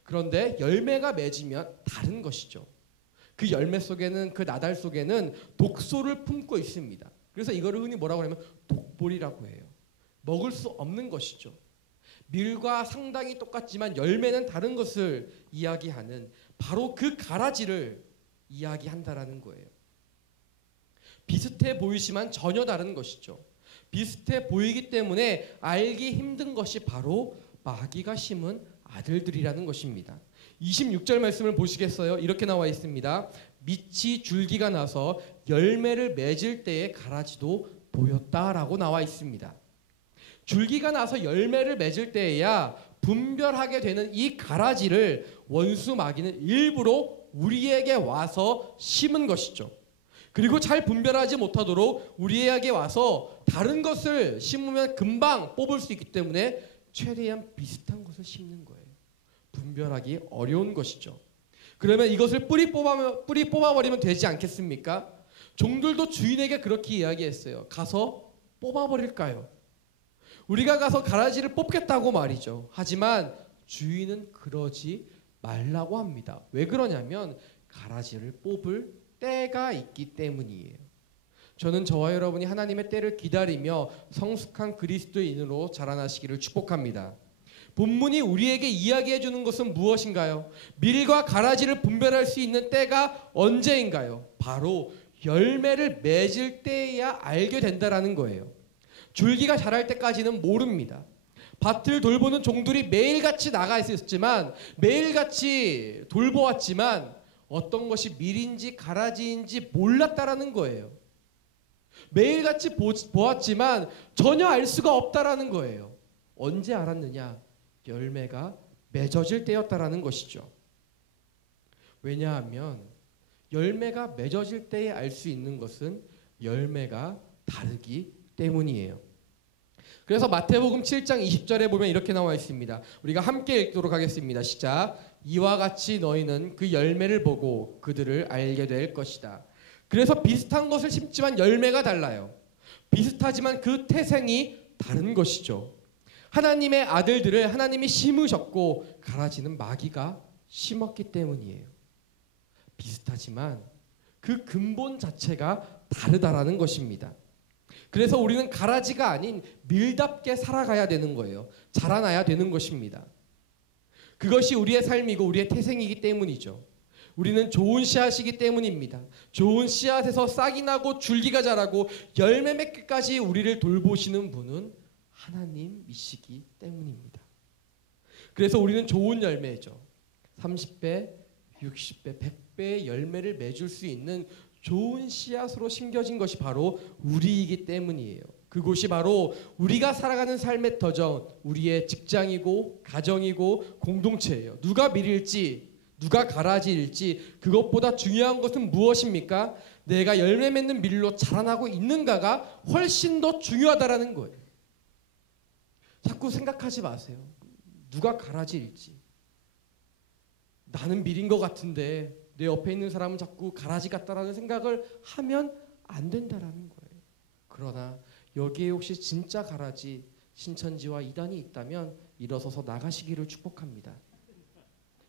그런데 열매가 맺으면 다른 것이죠. 그 열매 속에는, 그 나달 속에는 독소를 품고 있습니다. 그래서 이거를 흔히 뭐라고 하냐면 독볼이라고 해요. 먹을 수 없는 것이죠. 밀과 상당히 똑같지만 열매는 다른 것을 이야기하는 바로 그 가라지를 이야기한다라는 거예요. 비슷해 보이지만 전혀 다른 것이죠. 비슷해 보이기 때문에 알기 힘든 것이 바로 마귀가 심은 아들들이라는 것입니다. 26절 말씀을 보시겠어요? 이렇게 나와 있습니다. 밑이 줄기가 나서 열매를 맺을 때의 가라지도 보였다라고 나와 있습니다. 줄기가 나서 열매를 맺을 때에야 분별하게 되는 이 가라지를 원수 마귀는 일부러 우리에게 와서 심은 것이죠. 그리고 잘 분별하지 못하도록 우리에게 와서 다른 것을 심으면 금방 뽑을 수 있기 때문에 최대한 비슷한 것을 심는 거예요. 분별하기 어려운 것이죠. 그러면 이것을 뿌리 뽑아버리면 되지 않겠습니까? 종들도 주인에게 그렇게 이야기했어요. 가서 뽑아버릴까요? 우리가 가서 가라지를 뽑겠다고 말이죠. 하지만 주인은 그러지 말라고 합니다. 왜 그러냐면 가라지를 뽑을 때가 있기 때문이에요. 저는 저와 여러분이 하나님의 때를 기다리며 성숙한 그리스도인으로 자라나시기를 축복합니다. 본문이 우리에게 이야기해 주는 것은 무엇인가요? 밀과 가라지를 분별할 수 있는 때가 언제인가요? 바로 열매를 맺을 때에야 알게 된다라는 거예요. 줄기가 자랄 때까지는 모릅니다. 밭을 돌보는 종들이 매일같이 나가 있었지만 매일같이 돌보았지만 어떤 것이 밀인지 가라지인지 몰랐다라는 거예요. 매일같이 보았지만 전혀 알 수가 없다라는 거예요. 언제 알았느냐? 열매가 맺어질 때였다라는 것이죠. 왜냐하면 열매가 맺어질 때에 알 수 있는 것은 열매가 다르기 때문이에요. 그래서 마태복음 7장 20절에 보면 이렇게 나와 있습니다. 우리가 함께 읽도록 하겠습니다. 시작. 이와 같이 너희는 그 열매를 보고 그들을 알게 될 것이다. 그래서 비슷한 것을 심지만 열매가 달라요. 비슷하지만 그 태생이 다른 것이죠. 하나님의 아들들을 하나님이 심으셨고 가라지는 마귀가 심었기 때문이에요. 비슷하지만 그 근본 자체가 다르다라는 것입니다. 그래서 우리는 가라지가 아닌 밀답게 살아가야 되는 거예요. 자라나야 되는 것입니다. 그것이 우리의 삶이고 우리의 태생이기 때문이죠. 우리는 좋은 씨앗이기 때문입니다. 좋은 씨앗에서 싹이 나고 줄기가 자라고 열매 맺기까지 우리를 돌보시는 분은 하나님이시기 때문입니다. 그래서 우리는 좋은 열매죠. 30배, 60배, 100배의 열매를 맺을 수 있는 좋은 씨앗으로 심겨진 것이 바로 우리이기 때문이에요. 그곳이 바로 우리가 살아가는 삶의 터전, 우리의 직장이고 가정이고 공동체예요. 누가 밀일지 누가 가라지일지 그것보다 중요한 것은 무엇입니까? 내가 열매 맺는 밀로 자라나고 있는가가 훨씬 더 중요하다라는 거예요. 자꾸 생각하지 마세요. 누가 가라지일지. 나는 밀인 것 같은데 내 옆에 있는 사람은 자꾸 가라지 같다라는 생각을 하면 안 된다라는 거예요. 그러나 여기에 혹시 진짜 가라지 신천지와 이단이 있다면 일어서서 나가시기를 축복합니다.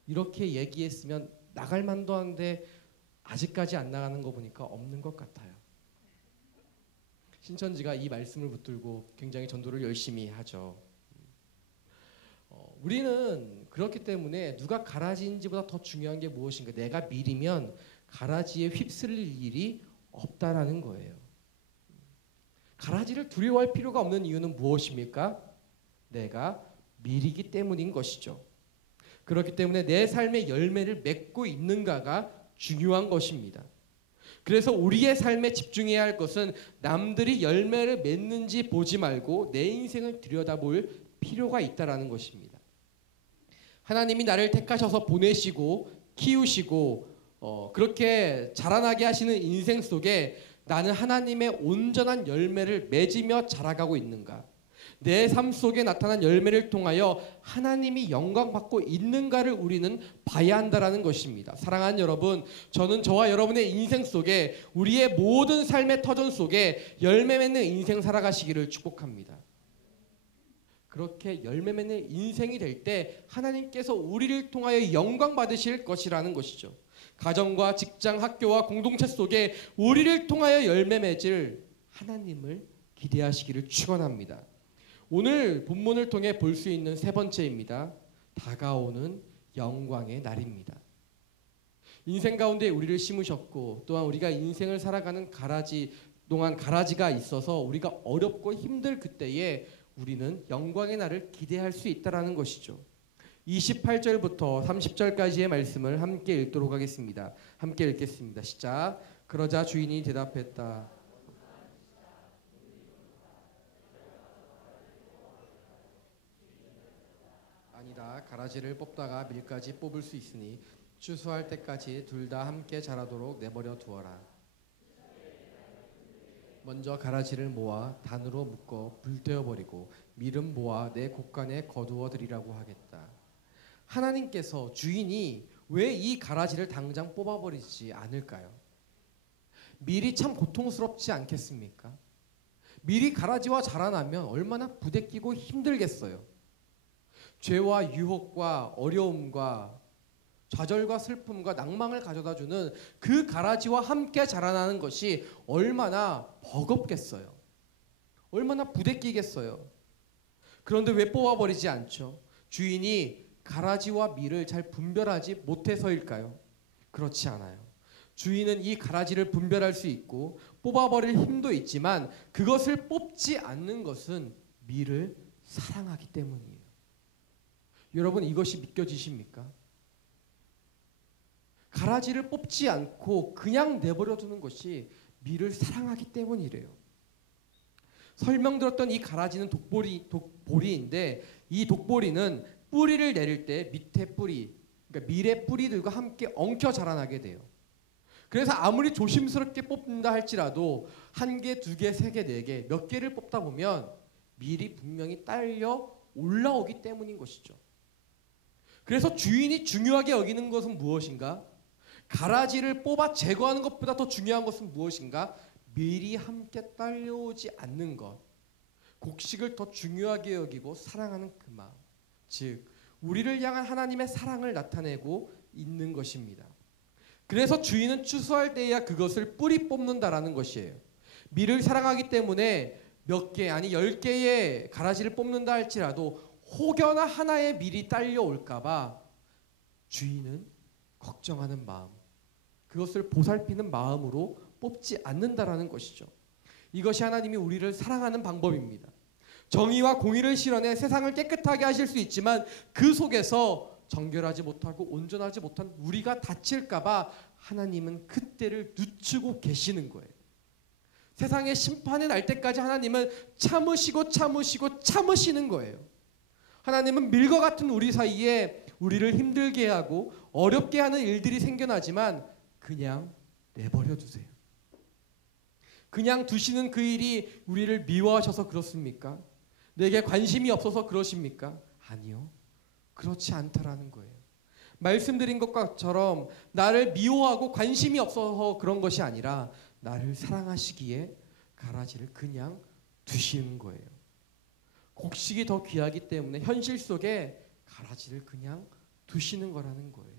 이렇게 얘기했으면 나갈 만도 한데 아직까지 안 나가는 거 보니까 없는 것 같아요. 신천지가 이 말씀을 붙들고 굉장히 전도를 열심히 하죠. 우리는 그렇기 때문에 누가 가라지인지보다 더 중요한 게 무엇인가? 내가 밀이면 가라지에 휩쓸릴 일이 없다라는 거예요. 가라지를 두려워할 필요가 없는 이유는 무엇입니까? 내가 밀이기 때문인 것이죠. 그렇기 때문에 내 삶의 열매를 맺고 있는가가 중요한 것입니다. 그래서 우리의 삶에 집중해야 할 것은 남들이 열매를 맺는지 보지 말고 내 인생을 들여다볼 필요가 있다라는 것입니다. 하나님이 나를 택하셔서 보내시고 키우시고 그렇게 자라나게 하시는 인생 속에 나는 하나님의 온전한 열매를 맺으며 자라가고 있는가? 내 삶 속에 나타난 열매를 통하여 하나님이 영광받고 있는가를 우리는 봐야 한다는 것입니다. 사랑하는 여러분, 저는 저와 여러분의 인생 속에 우리의 모든 삶의 터전 속에 열매 맺는 인생 살아가시기를 축복합니다. 그렇게 열매 맺는 인생이 될 때 하나님께서 우리를 통하여 영광 받으실 것이라는 것이죠. 가정과 직장, 학교와 공동체 속에 우리를 통하여 열매 맺을 하나님을 기대하시기를 축원합니다. 오늘 본문을 통해 볼 수 있는 세 번째입니다. 다가오는 영광의 날입니다. 인생 가운데 우리를 심으셨고 또한 우리가 인생을 살아가는 가라지가 있어서 우리가 어렵고 힘들 그때에 우리는 영광의 날을 기대할 수 있다는 것이죠. 28절부터 30절까지의 말씀을 함께 읽도록 하겠습니다. 함께 읽겠습니다. 시작. 그러자 주인이 대답했다. 아니다. 가라지를 뽑다가 밀까지 뽑을 수 있으니 추수할 때까지 둘 다 함께 자라도록 내버려 두어라. 먼저 가라지를 모아 단으로 묶어 불태워 버리고 밀은 모아 내 곳간에 거두어 드리라고 하겠다. 하나님께서 주인이 왜 이 가라지를 당장 뽑아버리지 않을까요? 밀이 참 고통스럽지 않겠습니까? 밀이 가라지와 자라나면 얼마나 부대끼고 힘들겠어요. 죄와 유혹과 어려움과 좌절과 슬픔과 낭망을 가져다주는 그 가라지와 함께 자라나는 것이 얼마나 버겁겠어요. 얼마나 부대끼겠어요. 그런데 왜 뽑아버리지 않죠? 주인이 가라지와 밀을 잘 분별하지 못해서일까요? 그렇지 않아요. 주인은 이 가라지를 분별할 수 있고 뽑아버릴 힘도 있지만 그것을 뽑지 않는 것은 밀을 사랑하기 때문이에요. 여러분, 이것이 믿겨지십니까? 가라지를 뽑지 않고 그냥 내버려두는 것이 밀을 사랑하기 때문이래요. 설명드렸던 이 가라지는 독보리인데 이 독보리는 뿌리를 내릴 때 밑에 뿌리, 그러니까 밀의 뿌리들과 함께 엉켜 자라나게 돼요. 그래서 아무리 조심스럽게 뽑는다 할지라도 한 개, 두 개, 세 개, 네 개, 몇 개를 뽑다 보면 밀이 분명히 딸려 올라오기 때문인 것이죠. 그래서 주인이 중요하게 여기는 것은 무엇인가? 가라지를 뽑아 제거하는 것보다 더 중요한 것은 무엇인가? 밀이 함께 딸려오지 않는 것. 곡식을 더 중요하게 여기고 사랑하는 그 마음. 즉 우리를 향한 하나님의 사랑을 나타내고 있는 것입니다. 그래서 주인은 추수할 때에야 그것을 뿌리 뽑는다라는 것이에요. 밀을 사랑하기 때문에 몇 개 아니 10개의 가라지를 뽑는다 할지라도 혹여나 하나의 밀이 딸려올까 봐 주인은 걱정하는 마음, 그것을 보살피는 마음으로 뽑지 않는다라는 것이죠. 이것이 하나님이 우리를 사랑하는 방법입니다. 정의와 공의를 실현해 세상을 깨끗하게 하실 수 있지만 그 속에서 정결하지 못하고 온전하지 못한 우리가 다칠까 봐 하나님은 그때를 늦추고 계시는 거예요. 세상의 심판이 날 때까지 하나님은 참으시는 거예요. 하나님은 밀과 같은 우리 사이에 우리를 힘들게 하고 어렵게 하는 일들이 생겨나지만 그냥 내버려 두세요. 그냥 두시는 그 일이 우리를 미워하셔서 그렇습니까? 내게 관심이 없어서 그러십니까? 아니요. 그렇지 않다라는 거예요. 말씀드린 것처럼 나를 미워하고 관심이 없어서 그런 것이 아니라 나를 사랑하시기에 가라지를 그냥 두시는 거예요. 곡식이 더 귀하기 때문에 현실 속에 가라지를 그냥 두시는 거라는 거예요.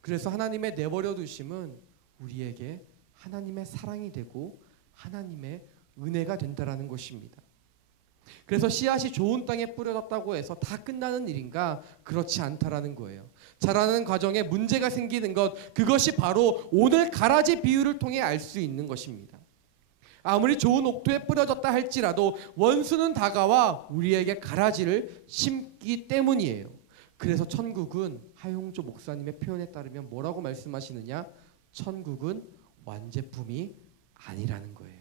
그래서 하나님의 내버려 두심은 우리에게 하나님의 사랑이 되고 하나님의 은혜가 된다라는 것입니다. 그래서 씨앗이 좋은 땅에 뿌려졌다고 해서 다 끝나는 일인가? 그렇지 않다라는 거예요. 자라는 과정에 문제가 생기는 것, 그것이 바로 오늘 가라지 비유를 통해 알 수 있는 것입니다. 아무리 좋은 옥토에 뿌려졌다 할지라도 원수는 다가와 우리에게 가라지를 심기 때문이에요. 그래서 천국은 하용조 목사님의 표현에 따르면 뭐라고 말씀하시느냐? 천국은 완제품이 아니라는 거예요.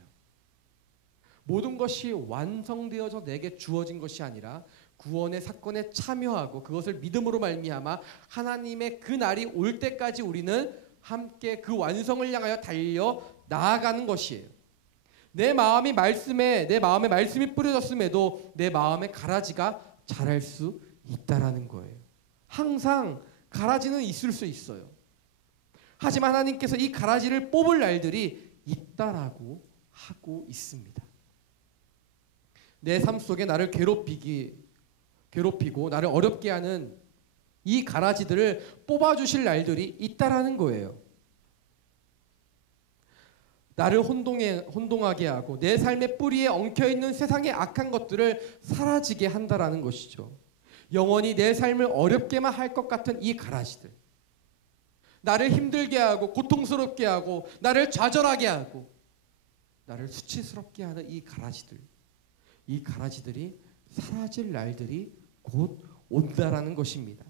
모든 것이 완성되어져 내게 주어진 것이 아니라 구원의 사건에 참여하고 그것을 믿음으로 말미암아 하나님의 그 날이 올 때까지 우리는 함께 그 완성을 향하여 달려 나아가는 것이에요. 내 마음에 말씀이 뿌려졌음에도 내 마음에 가라지가 자랄 수 있다라는 거예요. 항상 가라지는 있을 수 있어요. 하지만 하나님께서 이 가라지를 뽑을 날들이 있다라고 하고 있습니다. 내 삶 속에 나를 괴롭히고 나를 어렵게 하는 이 가라지들을 뽑아주실 날들이 있다라는 거예요. 나를 혼동하게 하고 내 삶의 뿌리에 엉켜있는 세상의 악한 것들을 사라지게 한다라는 것이죠. 영원히 내 삶을 어렵게만 할 것 같은 이 가라지들, 나를 힘들게 하고 고통스럽게 하고 나를 좌절하게 하고 나를 수치스럽게 하는 이 가라지들이 사라질 날들이 곧 온다라는 것입니다.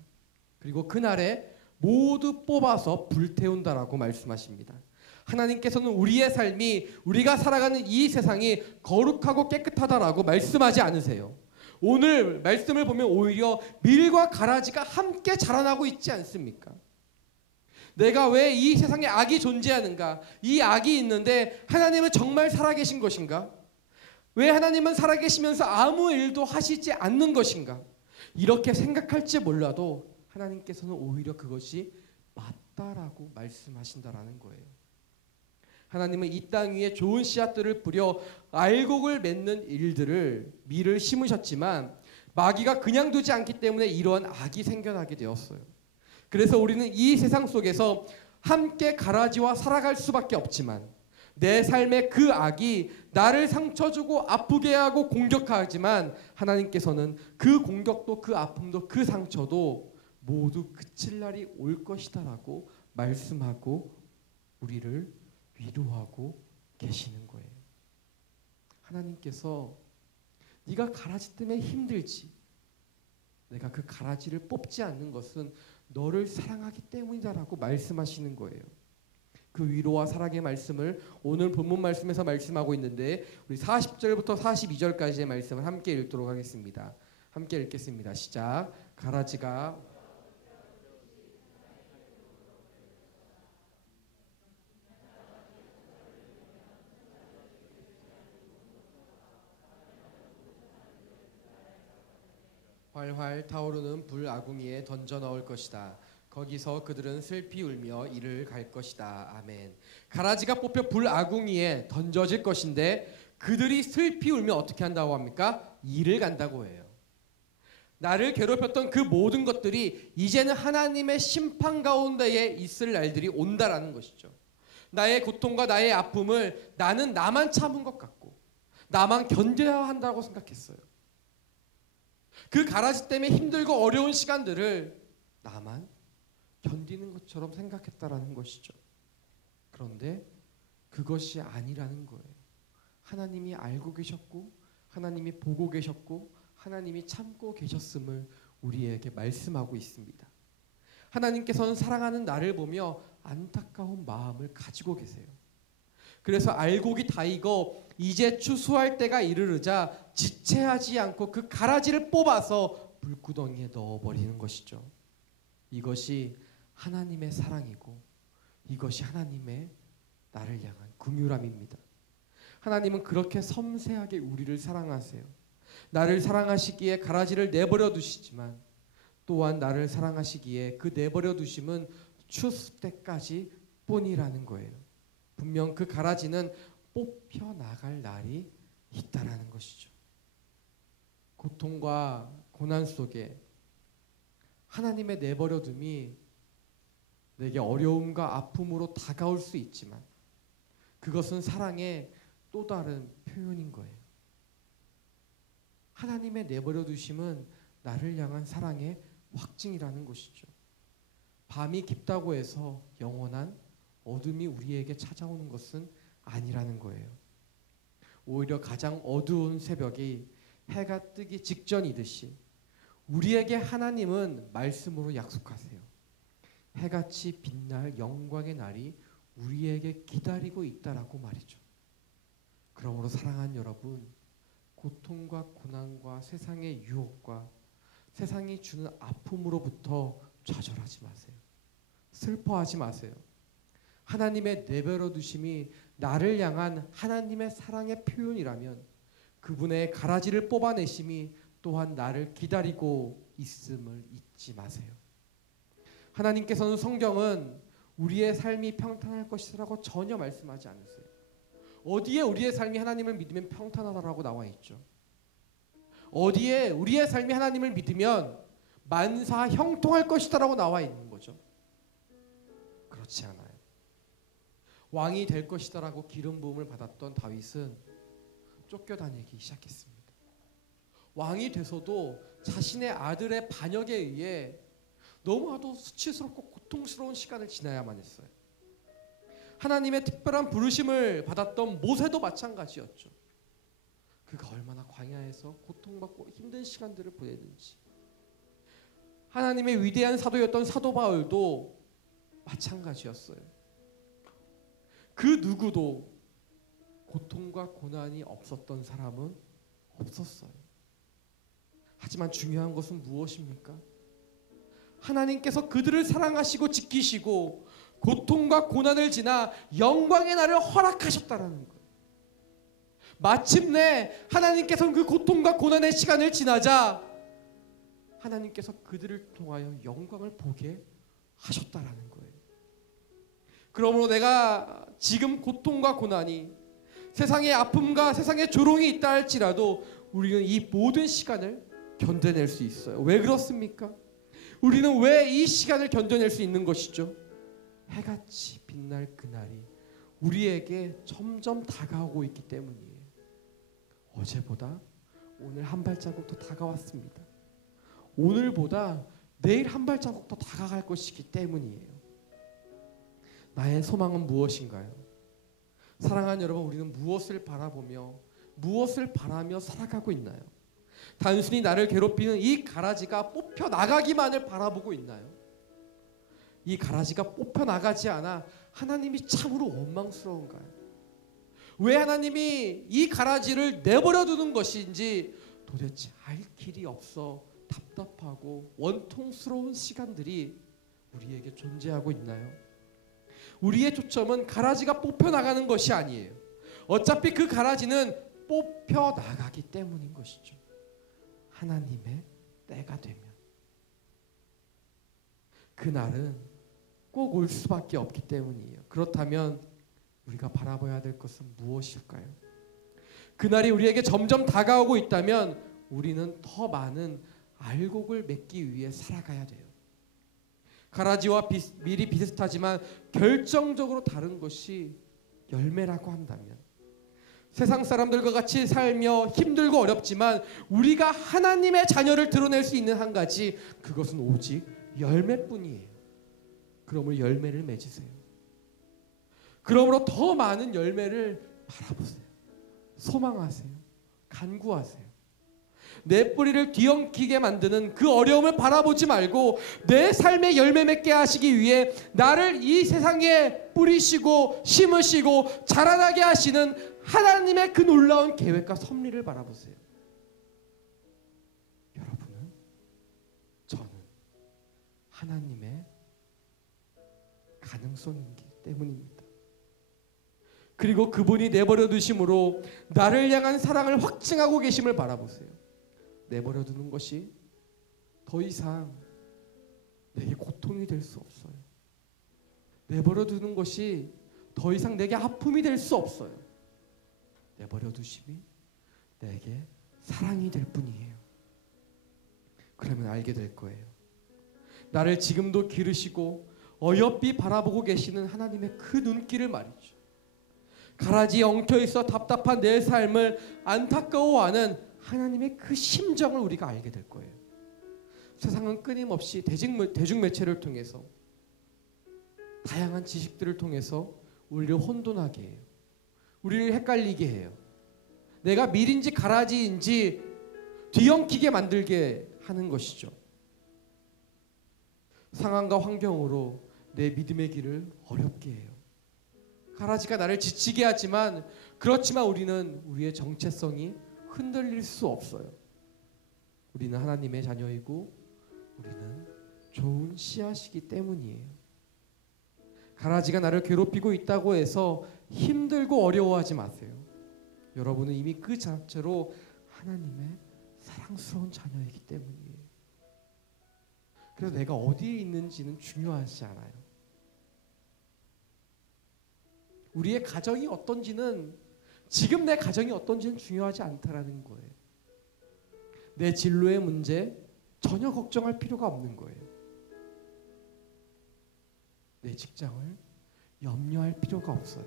그리고 그날에 모두 뽑아서 불태운다라고 말씀하십니다. 하나님께서는 우리의 삶이, 우리가 살아가는 이 세상이 거룩하고 깨끗하다라고 말씀하지 않으세요. 오늘 말씀을 보면 오히려 밀과 가라지가 함께 자라나고 있지 않습니까? 내가 왜 이 세상에 악이 존재하는가? 이 악이 있는데 하나님은 정말 살아계신 것인가? 왜 하나님은 살아계시면서 아무 일도 하시지 않는 것인가? 이렇게 생각할지 몰라도 하나님께서는 오히려 그것이 맞다라고 말씀하신다라는 거예요. 하나님은 이 땅 위에 좋은 씨앗들을 뿌려 알곡을 맺는 밀을 심으셨지만 마귀가 그냥 두지 않기 때문에 이러한 악이 생겨나게 되었어요. 그래서 우리는 이 세상 속에서 함께 가라지와 살아갈 수밖에 없지만 내 삶의 그 악이 나를 상처 주고 아프게 하고 공격하지만 하나님께서는 그 공격도 그 아픔도 그 상처도 모두 그칠 날이 올 것이다라고 말씀하고 우리를 위로하고 계시는 거예요. 하나님께서 네가 가라지 때문에 힘들지, 내가 그 가라지를 뽑지 않는 것은 너를 사랑하기 때문이다라고 말씀하시는 거예요. 그 위로와 사랑의 말씀을 오늘 본문 말씀에서 말씀하고 있는데 우리 40절부터 42절까지의 말씀을 함께 읽도록 하겠습니다. 함께 읽겠습니다. 시작. 가라지가 활활 타오르는 불 아궁이에 던져 넣을 것이다. 거기서 그들은 슬피 울며 이를 갈 것이다. 아멘. 가라지가 뽑혀 불 아궁이에 던져질 것인데 그들이 슬피 울며 어떻게 한다고 합니까? 이를 간다고 해요. 나를 괴롭혔던 그 모든 것들이 이제는 하나님의 심판 가운데에 있을 날들이 온다라는 것이죠. 나의 고통과 나의 아픔을 나는 나만 참은 것 같고 나만 견뎌야 한다고 생각했어요. 그 가라지 때문에 힘들고 어려운 시간들을 나만 견디는 것처럼 생각했다라는 것이죠. 그런데 그것이 아니라는 거예요. 하나님이 알고 계셨고 하나님이 보고 계셨고 하나님이 참고 계셨음을 우리에게 말씀하고 있습니다. 하나님께서는 사랑하는 나를 보며 안타까운 마음을 가지고 계세요. 그래서 알곡이 다 익어 이제 추수할 때가 이르르자 지체하지 않고 그 가라지를 뽑아서 불구덩이에 넣어버리는 것이죠. 이것이 하나님의 사랑이고 이것이 하나님의 나를 향한 긍휼함입니다. 하나님은 그렇게 섬세하게 우리를 사랑하세요. 나를 사랑하시기에 가라지를 내버려 두시지만 또한 나를 사랑하시기에 그 내버려 두심은 추수 때까지 뿐이라는 거예요. 분명 그 가라지는 뽑혀 나갈 날이 있다라는 것이죠. 고통과 고난 속에 하나님의 내버려 둠이 내게 어려움과 아픔으로 다가올 수 있지만 그것은 사랑의 또 다른 표현인 거예요. 하나님의 내버려 두심은 나를 향한 사랑의 확증이라는 것이죠. 밤이 깊다고 해서 영원한 어둠이 우리에게 찾아오는 것은 아니라는 거예요. 오히려 가장 어두운 새벽이 해가 뜨기 직전이듯이 우리에게 하나님은 말씀으로 약속하세요. 해같이 빛날 영광의 날이 우리에게 기다리고 있다라고 말이죠. 그러므로 사랑하는 여러분, 고통과 고난과 세상의 유혹과 세상이 주는 아픔으로부터 좌절하지 마세요. 슬퍼하지 마세요. 하나님의 내버려 두심이 나를 향한 하나님의 사랑의 표현이라면 그분의 가라지를 뽑아내심이 또한 나를 기다리고 있음을 잊지 마세요. 하나님께서는 성경은 우리의 삶이 평탄할 것이라고 전혀 말씀하지 않으세요. 어디에 우리의 삶이 하나님을 믿으면 평탄하다라고 나와 있죠? 어디에 우리의 삶이 하나님을 믿으면 만사 형통할 것이다라고 나와 있는 거죠? 그렇지 않아요. 왕이 될 것이다라고 기름 부음을 받았던 다윗은 쫓겨다니기 시작했습니다. 왕이 돼서도 자신의 아들의 반역에 의해 너무나도 수치스럽고 고통스러운 시간을 지나야만 했어요. 하나님의 특별한 부르심을 받았던 모세도 마찬가지였죠. 그가 얼마나 광야에서 고통받고 힘든 시간들을 보냈는지. 하나님의 위대한 사도였던 사도 바울도 마찬가지였어요. 그 누구도 고통과 고난이 없었던 사람은 없었어요. 하지만 중요한 것은 무엇입니까? 하나님께서 그들을 사랑하시고 지키시고 고통과 고난을 지나 영광의 날을 허락하셨다라는 거예요. 마침내 하나님께서는 그 고통과 고난의 시간을 지나자 하나님께서 그들을 통하여 영광을 보게 하셨다라는 거예요. 그러므로 내가 지금 고통과 고난이 세상의 아픔과 세상의 조롱이 있다 할지라도 우리는 이 모든 시간을 견뎌낼 수 있어요. 왜 그렇습니까? 우리는 왜 이 시간을 견뎌낼 수 있는 것이죠? 해같이 빛날 그날이 우리에게 점점 다가오고 있기 때문이에요. 어제보다 오늘 한 발자국 더 다가왔습니다. 오늘보다 내일 한 발자국 더 다가갈 것이기 때문이에요. 나의 소망은 무엇인가요? 사랑하는 여러분, 우리는 무엇을 바라보며 무엇을 바라며 살아가고 있나요? 단순히 나를 괴롭히는 이 가라지가 뽑혀 나가기만을 바라보고 있나요? 이 가라지가 뽑혀 나가지 않아 하나님이 참으로 원망스러운가요? 왜 하나님이 이 가라지를 내버려 두는 것인지 도대체 알 길이 없어 답답하고 원통스러운 시간들이 우리에게 존재하고 있나요? 우리의 초점은 가라지가 뽑혀 나가는 것이 아니에요. 어차피 그 가라지는 뽑혀 나가기 때문인 것이죠. 하나님의 때가 되면 그날은 꼭 올 수밖에 없기 때문이에요. 그렇다면 우리가 바라봐야 될 것은 무엇일까요? 그날이 우리에게 점점 다가오고 있다면 우리는 더 많은 알곡을 맺기 위해 살아가야 돼요. 가라지와 밀이 비슷하지만 결정적으로 다른 것이 열매라고 한다면 세상 사람들과 같이 살며 힘들고 어렵지만 우리가 하나님의 자녀를 드러낼 수 있는 한 가지, 그것은 오직 열매뿐이에요. 그러므로 열매를 맺으세요. 그러므로 더 많은 열매를 바라보세요. 소망하세요. 간구하세요. 내 뿌리를 뒤엉키게 만드는 그 어려움을 바라보지 말고 내 삶의 열매 맺게 하시기 위해 나를 이 세상에 뿌리시고 심으시고 자라나게 하시는 하나님의 그 놀라운 계획과 섭리를 바라보세요. 여러분은, 저는 하나님의 가능성이기 때문입니다. 그리고 그분이 내버려 두심으로 나를 향한 사랑을 확증하고 계심을 바라보세요. 내버려 두는 것이 더 이상 내게 고통이 될 수 없어요. 내버려 두는 것이 더 이상 내게 아픔이 될 수 없어요. 내버려 두심이 내게 사랑이 될 뿐이에요. 그러면 알게 될 거예요. 나를 지금도 기르시고 어여삐 바라보고 계시는 하나님의 그 눈길을 말이죠. 가라지에 엉켜있어 답답한 내 삶을 안타까워하는 하나님의 그 심정을 우리가 알게 될 거예요. 세상은 끊임없이 대중매체를 통해서 다양한 지식들을 통해서 우리를 혼돈하게 해요. 우리를 헷갈리게 해요. 내가 밀인지 가라지인지 뒤엉키게 만들게 하는 것이죠. 상황과 환경으로 내 믿음의 길을 어렵게 해요. 가라지가 나를 지치게 하지만 그렇지만 우리는 우리의 정체성이 흔들릴 수 없어요. 우리는 하나님의 자녀이고 우리는 좋은 씨앗이기 때문이에요. 가라지가 나를 괴롭히고 있다고 해서 힘들고 어려워하지 마세요. 여러분은 이미 그 자체로 하나님의 사랑스러운 자녀이기 때문이에요. 그래서 내가 어디에 있는지는 중요하지 않아요. 우리의 가정이 어떤지는, 지금 내 가정이 어떤지는 중요하지 않다라는 거예요. 내 진로의 문제 전혀 걱정할 필요가 없는 거예요. 내 직장을 염려할 필요가 없어요.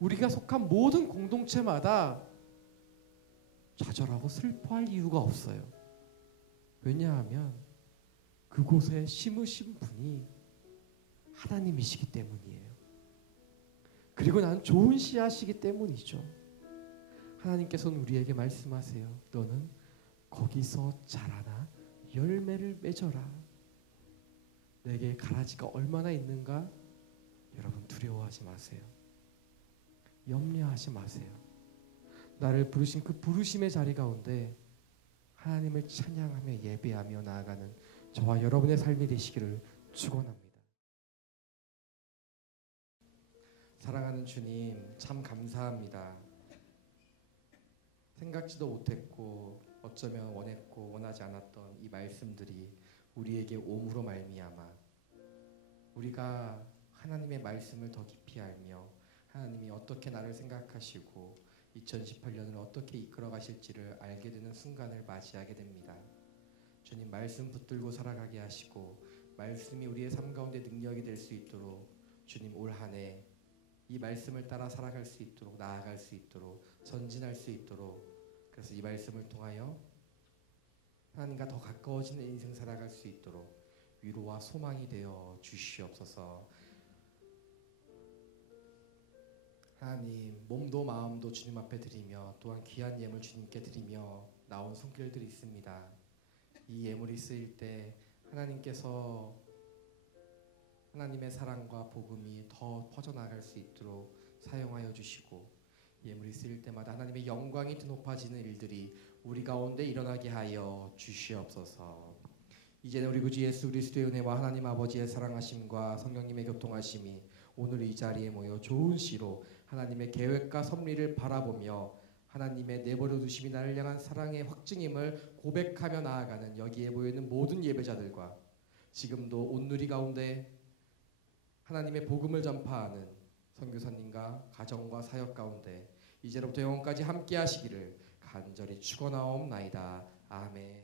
우리가 속한 모든 공동체마다 좌절하고 슬퍼할 이유가 없어요. 왜냐하면 그곳에 심으신 분이 하나님이시기 때문이에요. 그리고 난 좋은 씨앗이기 때문이죠. 하나님께서는 우리에게 말씀하세요. 너는 거기서 자라나 열매를 맺어라. 내게 가라지가 얼마나 있는가? 여러분 두려워하지 마세요. 염려하지 마세요. 나를 부르신 그 부르심의 자리 가운데 하나님을 찬양하며 예배하며 나아가는 저와 여러분의 삶이 되시기를 축원합니다. 사랑하는 주님, 참 감사합니다. 생각지도 못했고 어쩌면 원했고 원하지 않았던 이 말씀들이 우리에게 옴으로 말미암아 우리가 하나님의 말씀을 더 깊이 알며 하나님이 어떻게 나를 생각하시고 2018년을 어떻게 이끌어 가실지를 알게 되는 순간을 맞이하게 됩니다. 주님, 말씀 붙들고 살아가게 하시고 말씀이 우리의 삶 가운데 능력이 될 수 있도록 주님, 올 한 해 이 말씀을 따라 살아갈 수 있도록, 나아갈 수 있도록, 전진할 수 있도록, 그래서 이 말씀을 통하여 하나님과 더 가까워지는 인생 살아갈 수 있도록 위로와 소망이 되어 주시옵소서. 하나님, 몸도 마음도 주님 앞에 드리며 또한 귀한 예물 주님께 드리며 나온 손길들이 있습니다. 이 예물이 쓰일 때 하나님께서 하나님의 사랑과 복음이 더 퍼져나갈 수 있도록 사용하여 주시고 예물이 쓰일 때마다 하나님의 영광이 높아지는 일들이 우리 가운데 일어나게 하여 주시옵소서. 이제는 우리 구주 예수 그리스도의 은혜와 하나님 아버지의 사랑하심과 성령님의 교통하심이 오늘 이 자리에 모여 좋은 시로 하나님의 계획과 섭리를 바라보며 하나님의 내버려 두심이 나를 향한 사랑의 확증임을 고백하며 나아가는 여기에 모여있는 모든 예배자들과 지금도 온누리 가운데 하나님의 복음을 전파하는 선교사님과 가정과 사역 가운데 이제로부터 영원까지 함께 하시기를 간절히 축원하옵나이다. 아멘.